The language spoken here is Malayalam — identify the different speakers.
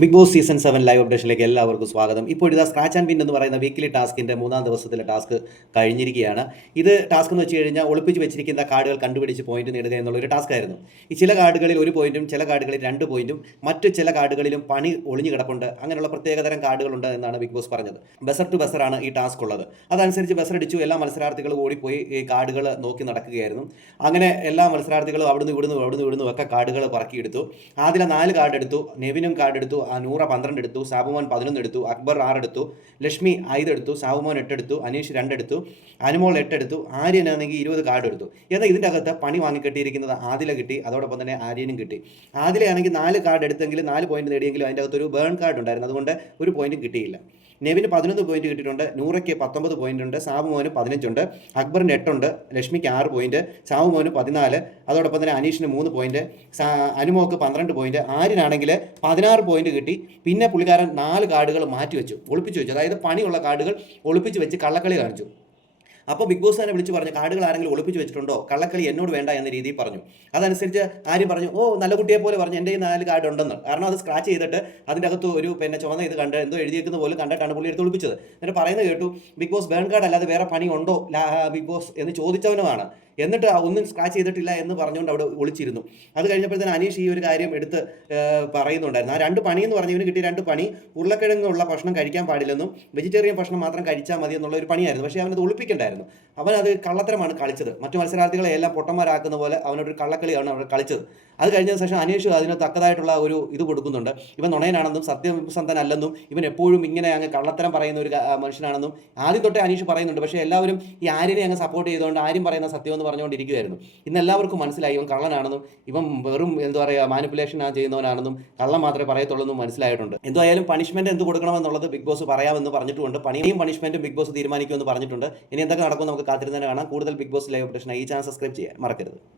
Speaker 1: Big Boss season seven live അപ്ഡേഷനിലേക്ക് എല്ലാവർക്കും സ്വാഗതം. ഇപ്പോൾ ഇതാ സ്ക്രാച്ച് ആൻഡ് വിൻ എന്ന് പറയുന്ന വീക്കിലി ടാസ്കിന്റെ മൂന്നാം ദിവസത്തിലെ ടാസ്ക് കഴിഞ്ഞിരിക്കുകയാണ്. ഇത് ടാസ്ക് എന്ന് വെച്ച് കഴിഞ്ഞാൽ ഒളിപ്പിച്ച് വെച്ചിരിക്കുന്ന കാർഡുകൾ കണ്ടുപിടിച്ച് പോയിന്റ് നേടുക എന്നുള്ള ഒരു ടാസ്ക് ആയിരുന്നു. ഈ ചില കാർഡുകളിൽ ഒരു പോയിന്റും ചില കാർഡുകളിൽ രണ്ട് പോയിന്റും മറ്റു ചില കാർഡുകളിലും പണി ഒളിഞ്ഞു കിടപ്പുണ്ട്. അങ്ങനെയുള്ള പ്രത്യേകതരം കാർഡുകളുണ്ട് എന്നാണ് ബിഗ് ബോസ് പറഞ്ഞത്. ബസർ ടു ബസറാണ് ഈ ടാസ്ക് ഉള്ളത്. അതനുസരിച്ച് ബസർ അടിച്ചു എല്ലാ മത്സരാർത്ഥികളും ഓടിപ്പോയി ഈ കാർഡുകൾ നോക്കി നടക്കുകയായിരുന്നു. അങ്ങനെ എല്ലാ മത്സരാർത്ഥികളും അവിടുന്ന് ഇവിടുന്ന് അവിടുന്ന് ഇവിടുന്ന് ഒക്കെ കാർഡുകൾ പറക്കിയെടുത്തു ആദ്യം നാല് കാർഡ് എടുത്തു. നെവിനും കാർഡ് എടുത്തു. നൂറ പന്ത്രണ്ട് എടുത്തു സാബുമോൻ പതിനൊന്ന് എടുത്തു അക്ബർ ആറ് എടുത്തു ലക്ഷ്മി ഐത് എടുത്തു സാബുമോൻ എട്ടെടുത്തു അനീഷ് രണ്ടെടുത്തു അനുമോൾ എട്ടെടുത്തു ആര്യനാണെങ്കിൽ ഇരുപത് കാർഡ് എടുത്തു. എന്നാൽ ഇതിന്റെ അകത്ത് പണി വാങ്ങിക്കെട്ടിയിരിക്കുന്നത് ആദില കിട്ടി അതോടൊപ്പം തന്നെ ആര്യനും കിട്ടി. ആദിലയാണെങ്കിൽ നാല് കാർഡ് എടുത്തെങ്കിൽ നാല് പോയിന്റ് നേടിയെങ്കിലും അതിന്റെ അകത്ത് ഒരു ബേൺ കാർഡ് ഉണ്ടായിരുന്നു. അതുകൊണ്ട് ഒരു പോയിന്റും കിട്ടിയില്ല. നെവിന് പതിനൊന്ന് പോയിന്റ് കിട്ടിയിട്ടുണ്ട് നൂറയ്ക്ക് പത്തൊമ്പത് പോയിന്റ് ഉണ്ട് സാബു മോന് പതിനഞ്ചുണ്ട് അക്ബറിന് എട്ടുണ്ട് ലക്ഷ്മിക്ക് ആറ് പോയിന്റ് സാബു മോന് പതിനാല് അതോടൊപ്പം തന്നെ അനീഷിന് മൂന്ന് പോയിന്റ് അനുമോക്ക് പന്ത്രണ്ട് പോയിന്റ് ആരിനാണെങ്കിൽ പതിനാറ് പോയിന്റ് കിട്ടി. പിന്നെ പുള്ളിക്കാരൻ നാല് കാർഡുകൾ മാറ്റി വെച്ചു ഒളിപ്പിച്ചു വെച്ചു. അതായത് പണിയുള്ള കാർഡുകൾ ഒളിപ്പിച്ച് വെച്ച് കള്ളക്കളി കാണിച്ചു. അപ്പോൾ ബിഗ് ബോസ് തന്നെ വിളിച്ച് പറഞ്ഞു കാർഡുകൾ ആരെങ്കിലും ഒളിപ്പിച്ച് വെച്ചിട്ടുണ്ടോ? കള്ളക്കളി എന്നോട് വേണ്ട എന്ന രീതിയിൽ പറഞ്ഞു. അതനുസരിച്ച് ആര്യം പറഞ്ഞു ഓ നല്ല കുട്ടിയെ പോലെ പറഞ്ഞു എന്റെ നാല് കാർഡ് ഉണ്ടെന്ന്. കാരണം അത് സ്ക്രാച്ച് ചെയ്തിട്ട് അതിന്റെ അകത്ത് ഒരു പിന്നെ ചുവന്ന ഇത് കണ്ട് എന്തോ എഴുതിയിരിക്കുന്ന പോലും കണ്ടിട്ടാണ് പുള്ളി എടുത്ത് ഒളിപ്പിച്ചത്. എന്നിട്ട് പറയുന്നത് കേട്ടു ബിഗ് ബോസ് ബേൺ കാർഡ് അല്ലാതെ വേറെ പണി ഉണ്ടോ ബിഗ് ബോസ്? എന്ന് ചോദിച്ചവനുമാണ്. എന്നിട്ട് ഒന്നും സ്ക്രാച്ച് ചെയ്തിട്ടില്ല എന്ന് പറഞ്ഞുകൊണ്ട് അവിടെ ഒളിച്ചിരുന്നു. അത് കഴിഞ്ഞപ്പോഴത്തേന് അനീഷ് ഈ ഒരു കാര്യം എടുത്ത് പറയുന്നുണ്ടായിരുന്നു. ആ രണ്ട് പണി എന്ന് പറഞ്ഞവന് കിട്ടിയ രണ്ട് പണി ഉരുളക്കിഴങ്ങുള്ള ഭക്ഷണം കഴിക്കാൻ പാടില്ലെന്നും വെജിറ്റേറിയൻ ഭക്ഷണം മാത്രം കഴിച്ചാൽ മതി എന്നുള്ള ഒരു പണിയായിരുന്നു. പക്ഷേ അവനത് ഒളിപ്പിക്കണ്ടായിരുന്നു. അവൻ അത് കള്ളത്തരമാണ് കളിച്ചത്. മറ്റു മത്സരാർത്ഥികളെ എല്ലാം പൊട്ടന്മാരാക്കുന്ന പോലെ അവനൊരു കള്ളക്കളിയാണ് അവർ കളിച്ചത്. അത് കഴിഞ്ഞ ശേഷം അനീഷ് അതിന് തക്കതായിട്ടുള്ള ഒരു ഇത് കൊടുക്കുന്നുണ്ട്. ഇവൻ നുണയനാണെന്നും സത്യസന്ധനല്ലെന്നും ഇവൻ എപ്പോഴും ഇങ്ങനെ അങ്ങ് കള്ളത്തരം പറയുന്ന ഒരു മനുഷ്യനാണെന്നും ആദ്യം തൊട്ടേ അനീഷ് പറയുന്നുണ്ട്. പക്ഷേ എല്ലാവരും ഈ ആര്യനെ അങ്ങ് സപ്പോർട്ട് ചെയ്തുകൊണ്ട് ആരും പറയുന്ന സത്യം എന്ന് പറഞ്ഞുകൊണ്ടിരിക്കുകയായിരുന്നു ഇന്ന് എല്ലാവർക്കും മനസ്സിലായി ഇവൻ കള്ളനാണെന്നും ഇവൻ വെറും എന്താ പറയുക മാനിപ്പുലേഷൻ ചെയ്യുന്നവനാണെന്നും കള്ളം മാത്രമേ പറയത്തുള്ളൂ എന്നും മനസ്സിലായിട്ടുണ്ട്. എന്തായാലും പണിഷ്മെന്റ് എന്ത് കൊടുക്കണമെന്നുള്ളത് ബിഗ് ബോസ് പറയാമെന്ന് പറഞ്ഞിട്ടുണ്ട് പണിയും പണിഷ്മെന്റും ബിഗ് ബോസ് തീരുമാനിക്കുമെന്ന് പറഞ്ഞിട്ടുണ്ട്. ഇനി എന്തൊക്കെ നടക്കും നമുക്ക് കാത്തിരുന്ന് തന്നെ കാണാം. കൂടുതൽ ബിഗ് ബോസ് ലൈവ് ഓപ്പറേഷൻ ഈ ചാനൽ സബ്സ്ക്രൈബ് ചെയ്യാൻ മറക്കരുത്.